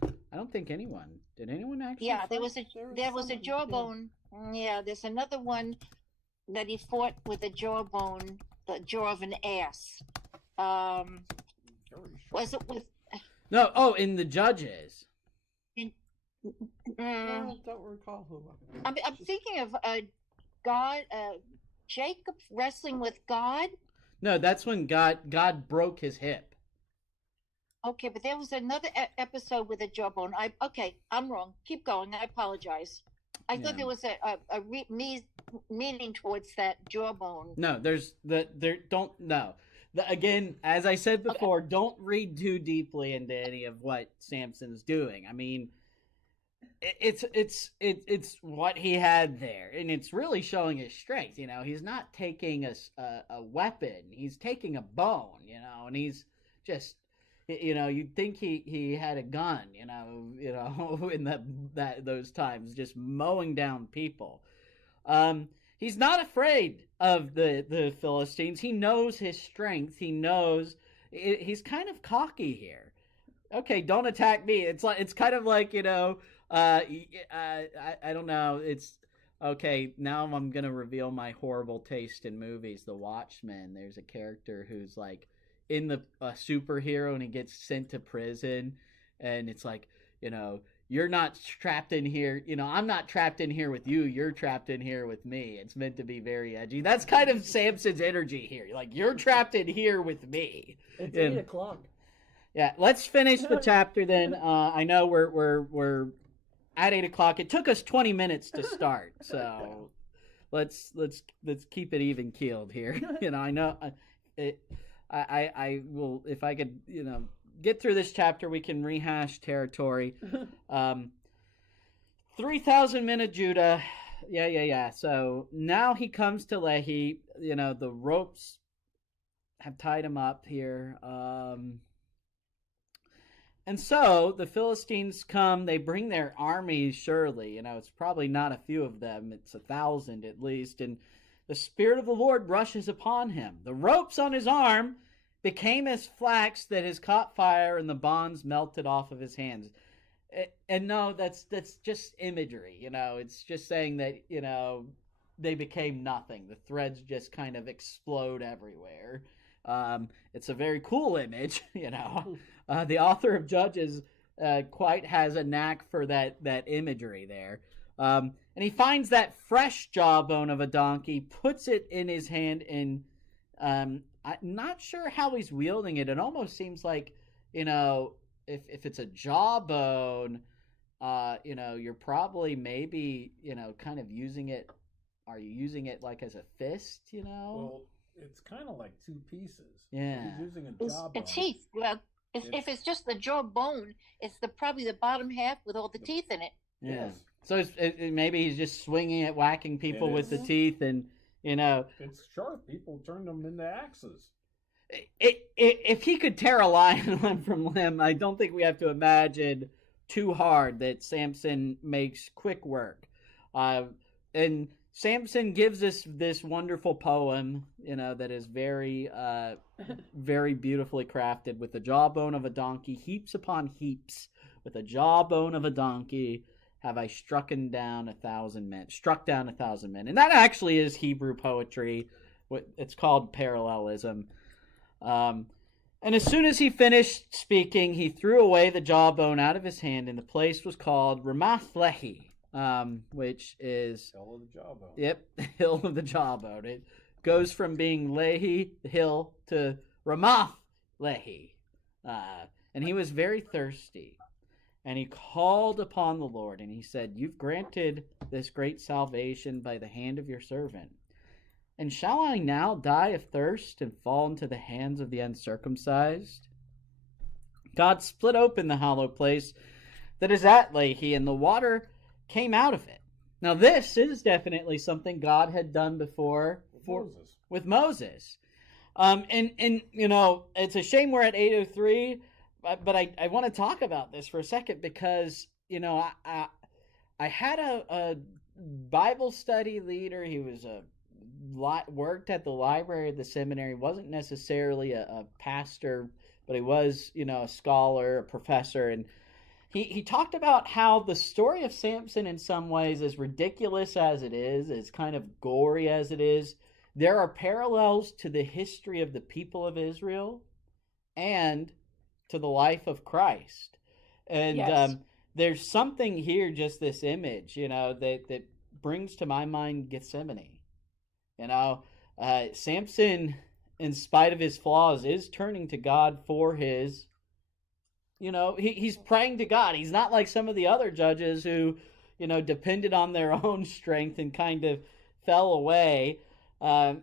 I don't think anyone. Did anyone actually? Yeah, there was a jawbone. Yeah, there's another one. that he fought with a jawbone, the jaw of an ass. Was it with? No, oh, in the Judges. I don't recall who. I'm thinking of God, Jacob wrestling with God. No, that's when God broke his hip. Okay, but there was another episode with a jawbone. I'm wrong. Keep going. I apologize. I thought there was meaning towards that jawbone. No, again, as I said before, don't read too deeply into any of what Samson's doing. I mean, it's what he had there, and it's really showing his strength. You know, he's not taking a weapon; he's taking a bone. You know, and he's just, you know, you'd think he had a gun. You know, in those times, just mowing down people. He's not afraid of the Philistines. He knows his strength. He knows he's kind of cocky here. Okay, don't attack me. It's kind of like, you know, I don't know. It's okay. Now I'm gonna reveal my horrible taste in movies. The Watchmen. There's a character who's like in the superhero, and he gets sent to prison, and it's like, you know, you're not trapped in here. You know, I'm not trapped in here with you. You're trapped in here with me. It's meant to be very edgy. That's kind of Samson's energy here. Like, you're trapped in here with me. It's 8 o'clock. Yeah, let's finish the chapter then. I know we're at 8 o'clock. It took us 20 minutes to start, so let's keep it even keeled here. You know, I know I will, if I could, you know, get through this chapter, we can rehash territory. 3,000 men of Judah. Yeah. So now he comes to Lehi. You know, the ropes have tied him up here. And so the Philistines come. They bring their armies, surely. You know, it's probably not a few of them. It's 1,000 at least. And the Spirit of the Lord rushes upon him. The ropes on his arm became as flax that has caught fire, and the bonds melted off of his hands. And no, that's just imagery. You know, it's just saying that, you know, they became nothing. The threads just kind of explode everywhere. It's a very cool image, you know. The author of Judges quite has a knack for that imagery there. And he finds that fresh jawbone of a donkey, puts it in his hand, and I'm not sure how he's wielding it. It almost seems like, you know, if it's a jawbone, you know, you're probably maybe, you know, kind of using it. Are you using it like as a fist, you know? Well, it's kind of like two pieces. Yeah. He's using a It's jawbone. a teeth. Well, if it's just the jawbone, it's probably the bottom half with all the teeth in it. Yeah. Yes. So maybe he's just swinging it, whacking people with the teeth, and, you know. It's sharp. People turned them into axes. If he could tear a lion limb from limb, I don't think we have to imagine too hard that Samson makes quick work. And Samson gives us this wonderful poem, you know, that is very, very beautifully crafted. With the jawbone of a donkey, heaps upon heaps. With the jawbone of a donkey, have I struck down 1,000 men. And that actually is Hebrew poetry. It's called parallelism. And as soon as he finished speaking, he threw away the jawbone out of his hand, and the place was called Ramath Lehi, which is Hill of the jawbone. Yep, hill of the jawbone. It goes from being Lehi, the hill, to Ramath Lehi. And he was very thirsty. And he called upon the Lord, and he said, "You've granted this great salvation by the hand of your servant. And shall I now die of thirst and fall into the hands of the uncircumcised?" God split open the hollow place that is at Lehi, and the water came out of it. Now this is definitely something God had done before with Moses. And you know, it's a shame we're at 8:03, but I want to talk about this for a second, because, you know, I had a Bible study leader. He was worked at the library of the seminary. Wasn't necessarily a pastor, but he was, you know, a scholar, a professor, and he talked about how the story of Samson, in some ways, as ridiculous as it is, as kind of gory as it is, there are parallels to the history of the people of Israel and to the life of Christ. And Yes. there's something here, just this image, that brings to my mind Gethsemane. Samson, in spite of his flaws, is turning to God for his, he's praying to God. He's not like some of the other judges who, depended on their own strength and kind of fell away.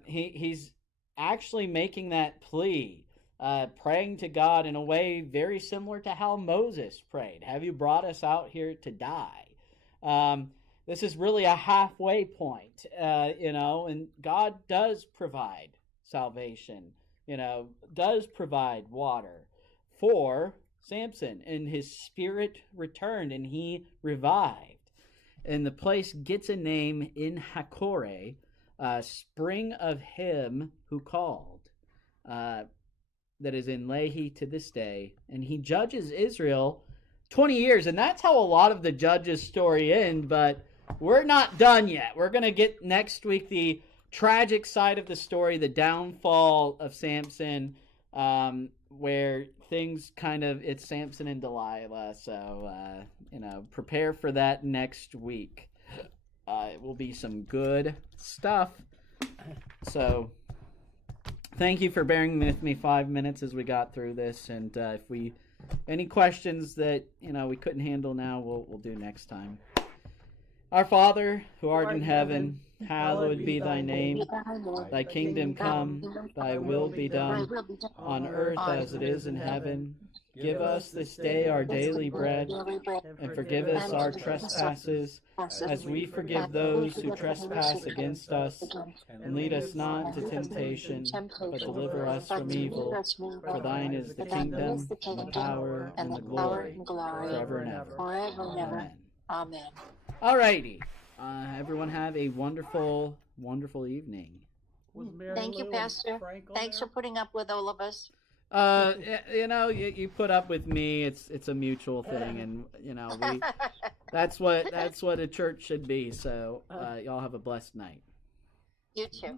He's actually making that plea, praying to God in a way very similar to how Moses prayed. Have you brought us out here to die? This is really a halfway point, and God does provide salvation, does provide water for Samson, and his spirit returned and he revived. And the place gets a name in Hakore, spring of him who called, that is in Lehi to this day. And he judges Israel 20 years. And that's how a lot of the judges' story end, but we're not done yet. We're going to get next week the tragic side of the story, the downfall of Samson, where things it's Samson and Delilah. So, prepare for that next week. It will be some good stuff. So, thank you for bearing with me 5 minutes as we got through this. And if any questions that we couldn't handle now, we'll do next time. Our Father, who art in heaven, hallowed be thy name. Thy kingdom come, thy will be done, on earth as it is in heaven. Give us this day our daily bread, and forgive us our trespasses, as we forgive those who trespass against us. And lead us not into temptation, but deliver us from evil. For thine is the kingdom, and the power, and the glory, forever and ever. Amen. Amen. Alrighty. Everyone have a wonderful, wonderful evening. Thank you, Pastor. Thanks for putting up with all of us. You put up with me. It's a mutual thing, and that's what a church should be. So y'all have a blessed night. You too.